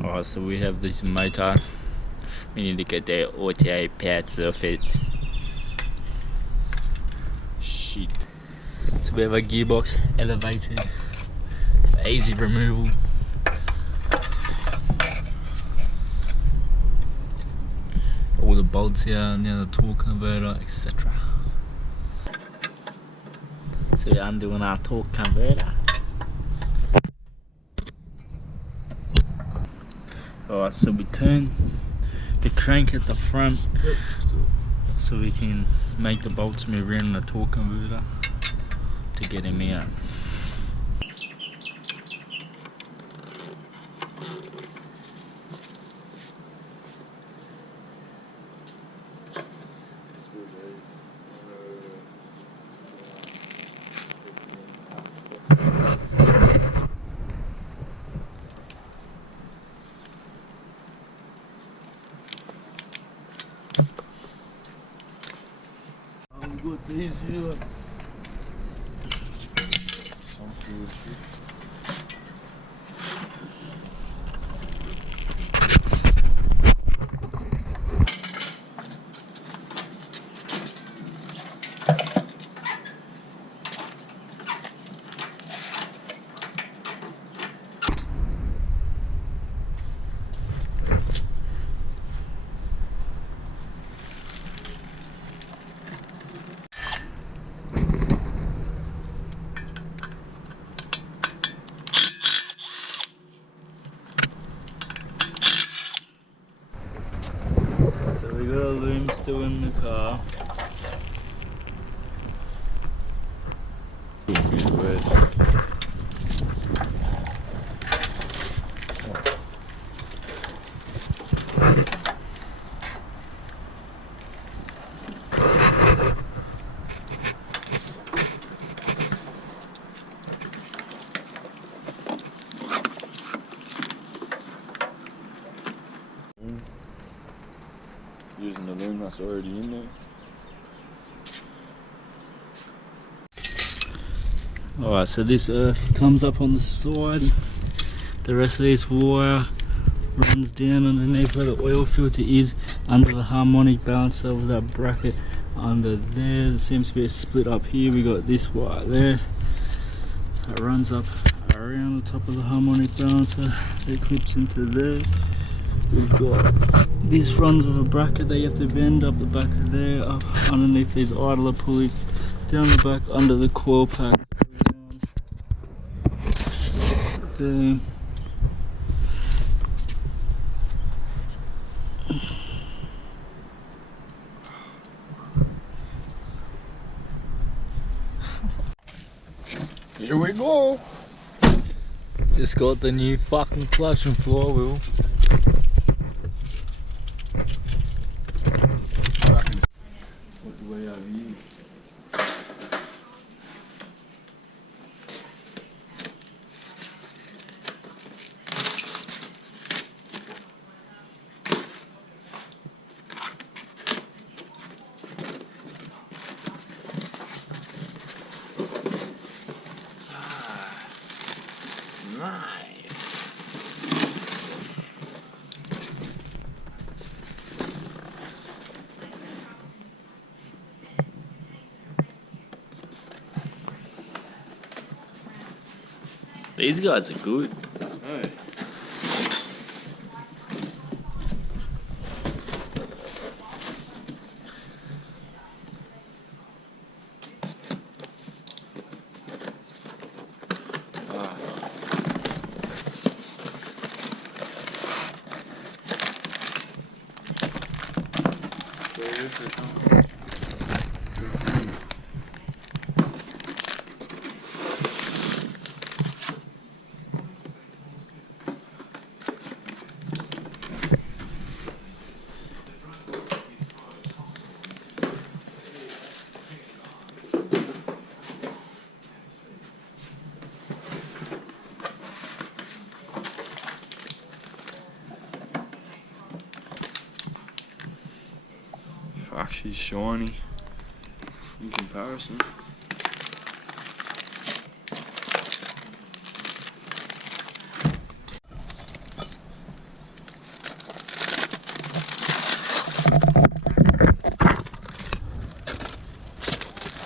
Alright, so we have this motor. We need to get the auto parts off it. Shit. So we have a gearbox elevated for easy removal. All the bolts here, and the torque converter, etc. So we're undoing our torque converter. Alright, so we turn the crank at the front so we can make the bolts move around the torque converter to get him out. Got these here. Some fluid shit. So we got a loom still in the car. Using the loom that's already in there. Alright, so this earth comes up on the side. The rest of this wire runs down underneath where the oil filter is, under the harmonic balancer of that bracket under there. There seems to be a split up here. We got this wire there. It runs up around the top of the harmonic balancer. It clips into there. We've got this runs of a bracket that you have to bend up the back of there, up underneath these idler pulleys, down the back under the coil pack, there. Here we go. Just got the new fucking clutch and flywheel. What do we have here? These guys are good. Hey. Fuck, she's shiny in comparison.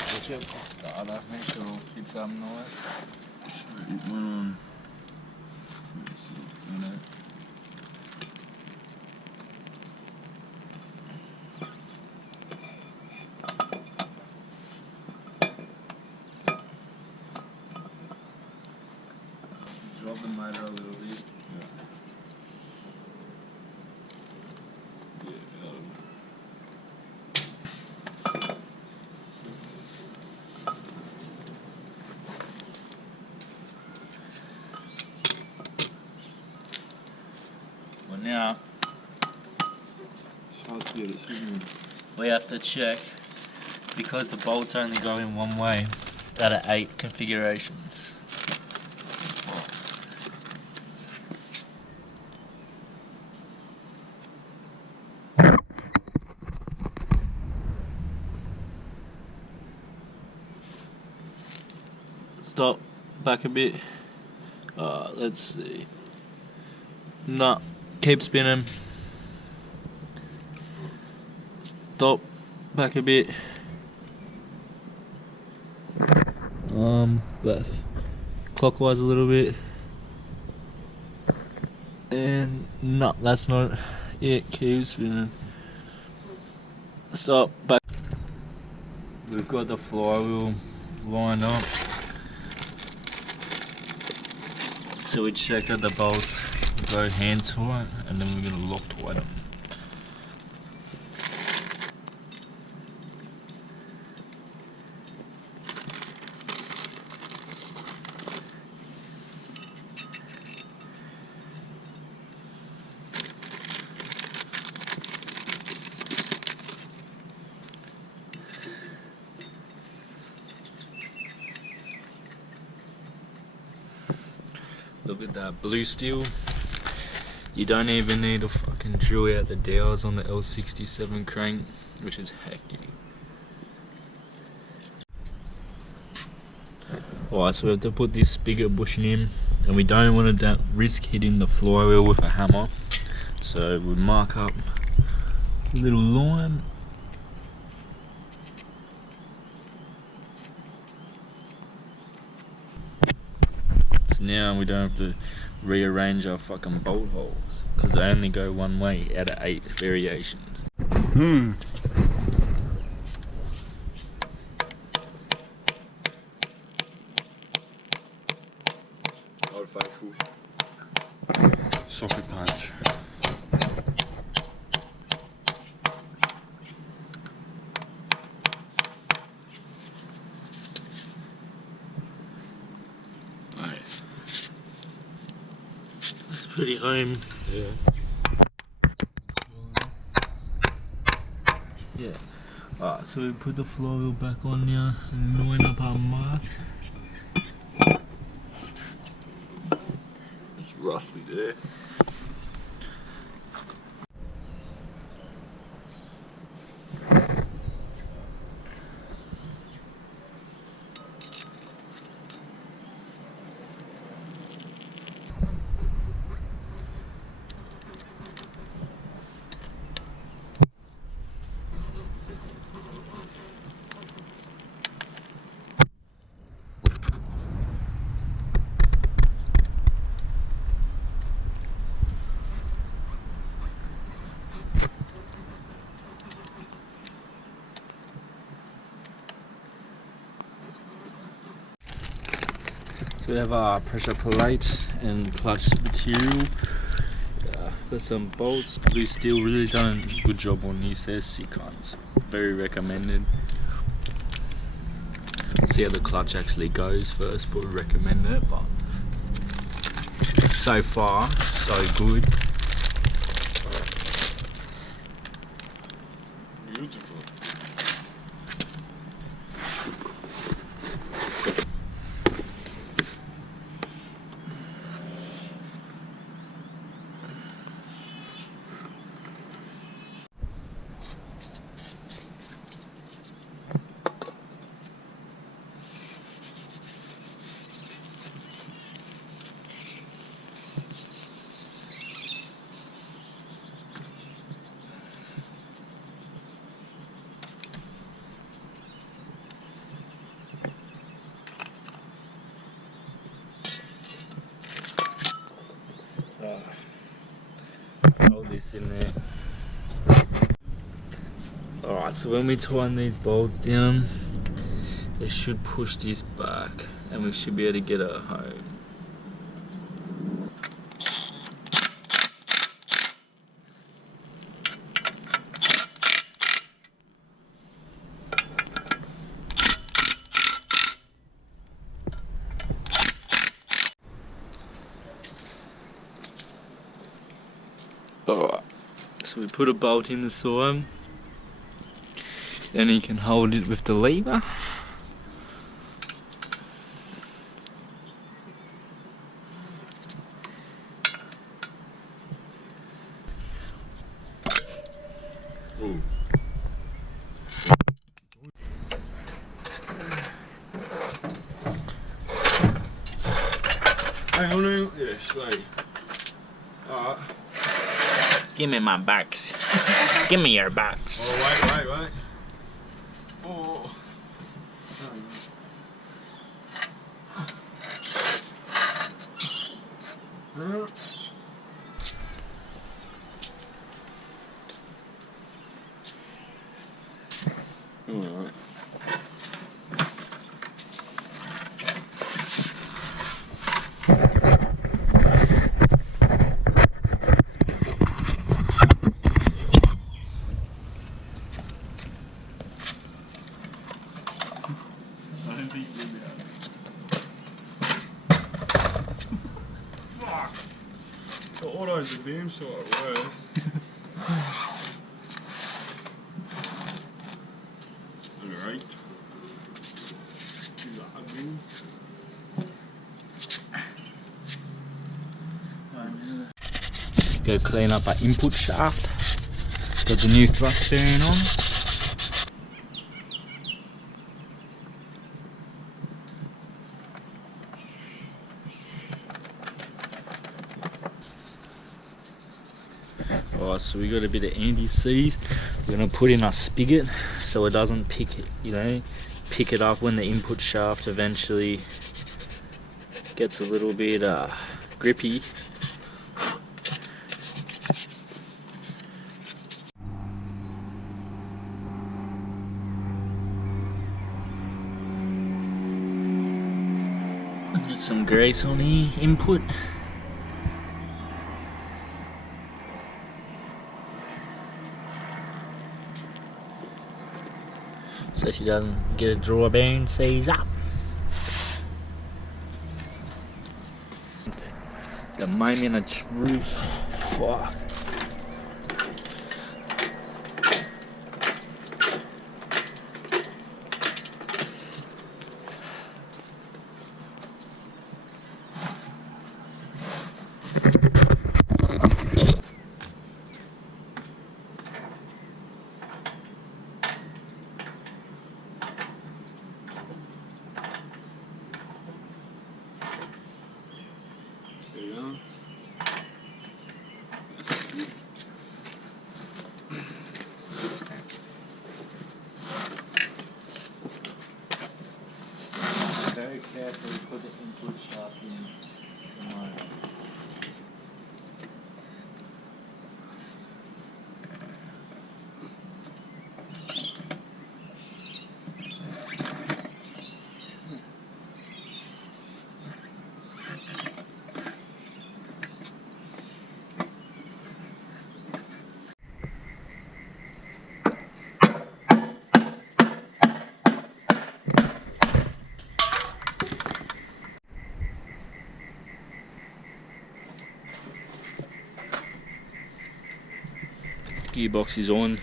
Watch out for the starter, make sure it all fits up nice. Sweet, it went on. Let's see, you know. Drop the motor a little bit. Well, now It's hard to get it signal. we have to check, because the bolts only go in one way, out of 8 configurations. Stop, back a bit. Let's see. No, keep spinning. Stop, back a bit. But clockwise a little bit. And no, that's not it. Keep spinning. Stop, back. We've got the flywheel lined up. So we check that the bolts go hand tight, and then we're gonna lock tight them. Look at that blue steel. You don't even need to fucking drill out the dowels on the L67 crank, which is hectic. Alright, so we have to put this spigot bushing in, and we don't want to risk hitting the flywheel with a hammer. So we mark up a little line. Now we don't have to rearrange our fucking bolt holes, because they only go one way out of 8 variations. Old faithful. Socket punch. Nice. That's pretty home. Yeah. Yeah. Alright, so we put the flywheel back on now and line up our marks. It's roughly there. So we have our pressure plate and clutch material. Got some bolts. Blue Steel really done a good job on these. They're sick ones. Very recommended. See how the clutch actually goes first before we recommend it, but so far so good. Beautiful. this in there. Alright, so when we tighten these bolts down, it should push this back and we should be able to get it home. Alright, so we put a bolt in the side, then you can hold it with the lever. Ooh. Hang on now. Yes, wait. Alright. Give me my box. Give me your box. Oh, wait. Oh. Alright. I don't think you'll be able to. Fuck! The auto's a damn sort of worse. Alright. Do that again. Go clean up our input shaft. Got the new thrust bearing on. Alright, so we got a bit of anti-seize. We're gonna put in our spigot so it doesn't pick it up when the input shaft eventually gets a little bit grippy. Get some grease on the input. So she doesn't get a drawbane seize up. The moment of truth. Fuck. There you go. Very carefully put the input shaft in. Come on. Gearbox is on.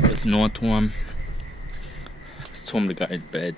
It's night time. It's time to go to bed.